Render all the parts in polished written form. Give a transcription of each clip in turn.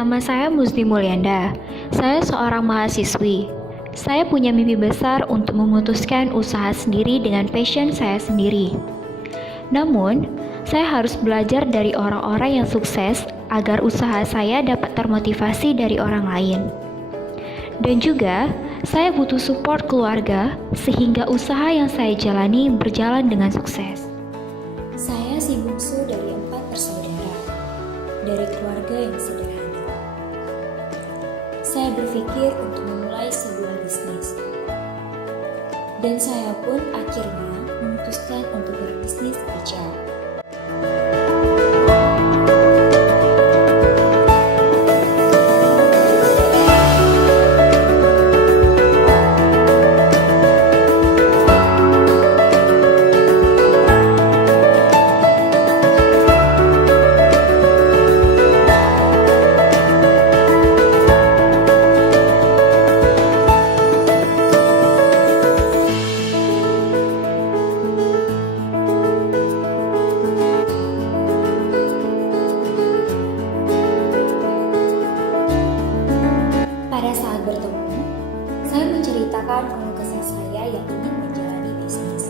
Nama saya Musni Mulyanda. Saya seorang mahasiswi. Saya punya mimpi besar untuk memutuskan usaha sendiri dengan passion saya sendiri. Namun, saya harus belajar dari orang-orang yang sukses agar usaha saya dapat termotivasi dari orang lain. Dan juga, saya butuh support keluarga sehingga usaha yang saya jalani berjalan dengan sukses. Saya si bungsu dari 4 bersaudara, dari keluarga yang sederhana. Saya berpikir untuk memulai sebuah bisnis. Dan saya pun akhirnya memutuskan untuk berbisnis hijau. Pada saat bertemu, saya menceritakan keluh kesah saya yang ingin menjalani bisnis.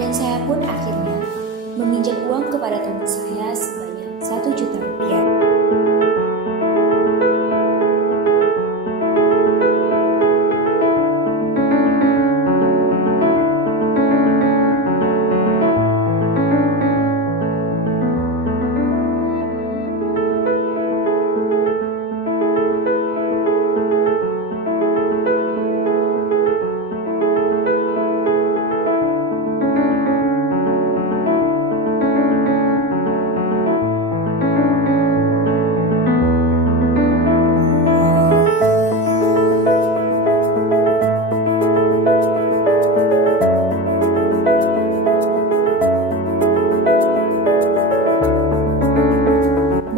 Dan saya pun akhirnya meminjam uang kepada teman saya sebanyak 1 juta rupiah.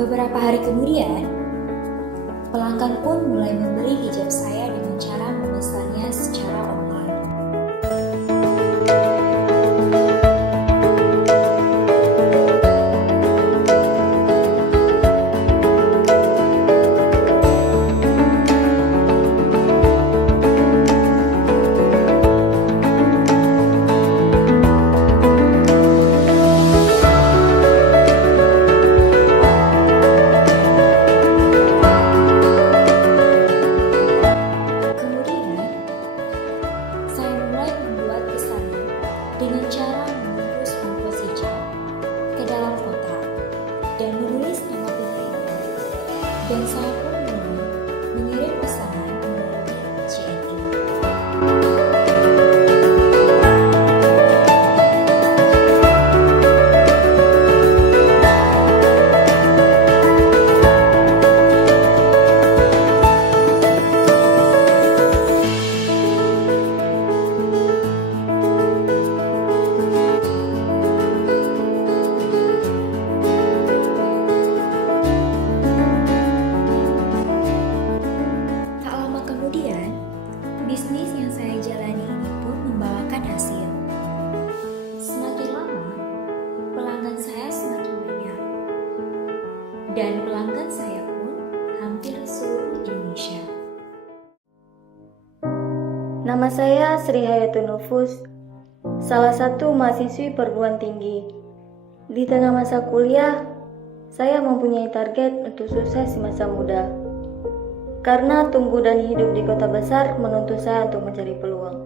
Beberapa hari kemudian, pelanggan pun mulai membeli hijab saya dengan cara memesannya secara online. Dengan cara membungkus hijab ke dalam kotak dan menulis nama pembelinya. Dan saya pun mulai mengirim pesanan melalui JNE. Bisnis yang saya jalani ini pun membawakan hasil. Semakin lama, pelanggan saya semakin banyak. Dan pelanggan saya pun hampir seluruh Indonesia. Nama saya Sri Hayatun Nufus, salah satu mahasiswi perguruan tinggi. Di tengah masa kuliah, saya mempunyai target untuk sukses di masa muda. Karena tumbuh dan hidup di kota besar menuntut saya untuk mencari peluang.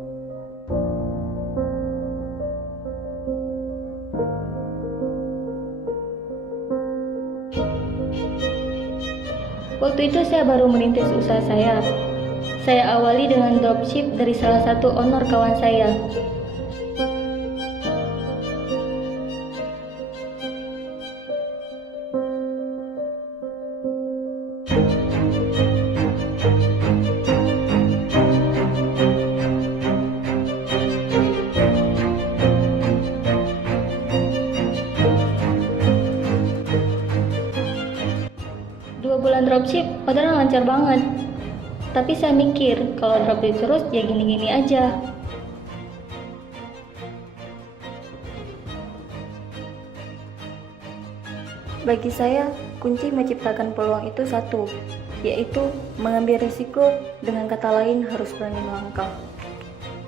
Waktu itu saya baru merintis usaha saya. Saya awali dengan dropship dari salah satu owner kawan saya. Bulan dropship padahal lancar banget. Tapi saya mikir kalau dropship terus ya gini-gini aja. Bagi saya, kunci menciptakan peluang itu satu, yaitu mengambil risiko, dengan kata lain harus berani melangkah.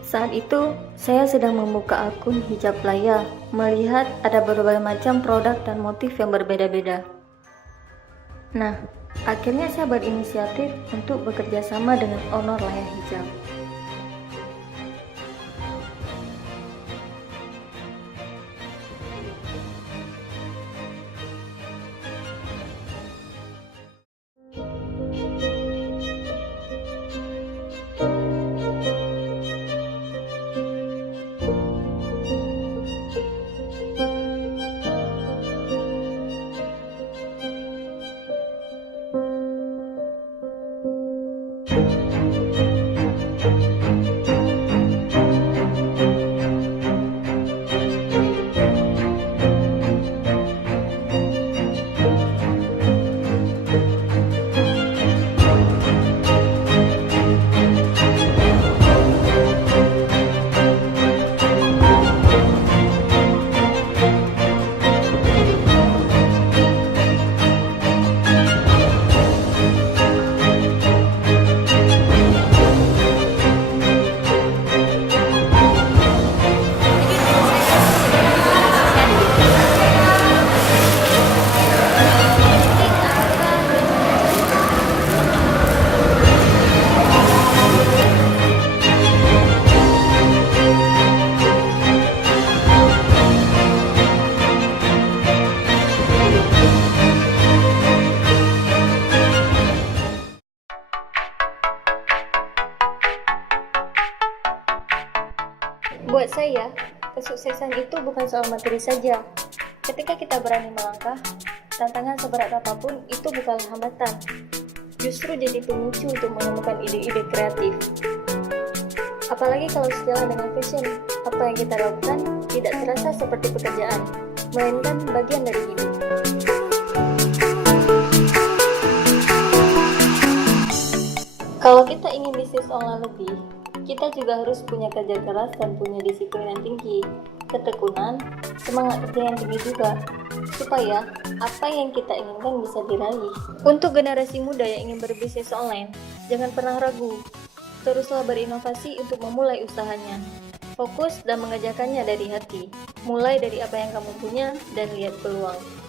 Saat itu, saya sedang membuka akun Hijab Laya, melihat ada berbagai macam produk dan motif yang berbeda-beda. Nah, akhirnya saya berinisiatif untuk bekerja sama dengan owner Laya Hijab. Buat saya, kesuksesan itu bukan soal materi saja. Ketika kita berani melangkah, tantangan seberat apapun itu bukanlah hambatan. Justru jadi pemicu untuk menemukan ide-ide kreatif. Apalagi kalau sejalan dengan passion, apa yang kita lakukan tidak terasa seperti pekerjaan, melainkan bagian dari hidup. Kalau kita ingin bisnis online lebih, kita juga harus punya kerja keras dan punya disiplin yang tinggi, ketekunan, semangat kerja yang tinggi juga, supaya apa yang kita inginkan bisa diraih. Untuk generasi muda yang ingin berbisnis online, jangan pernah ragu. Teruslah berinovasi untuk memulai usahanya. Fokus dan mengerjakannya dari hati. Mulai dari apa yang kamu punya dan lihat peluang.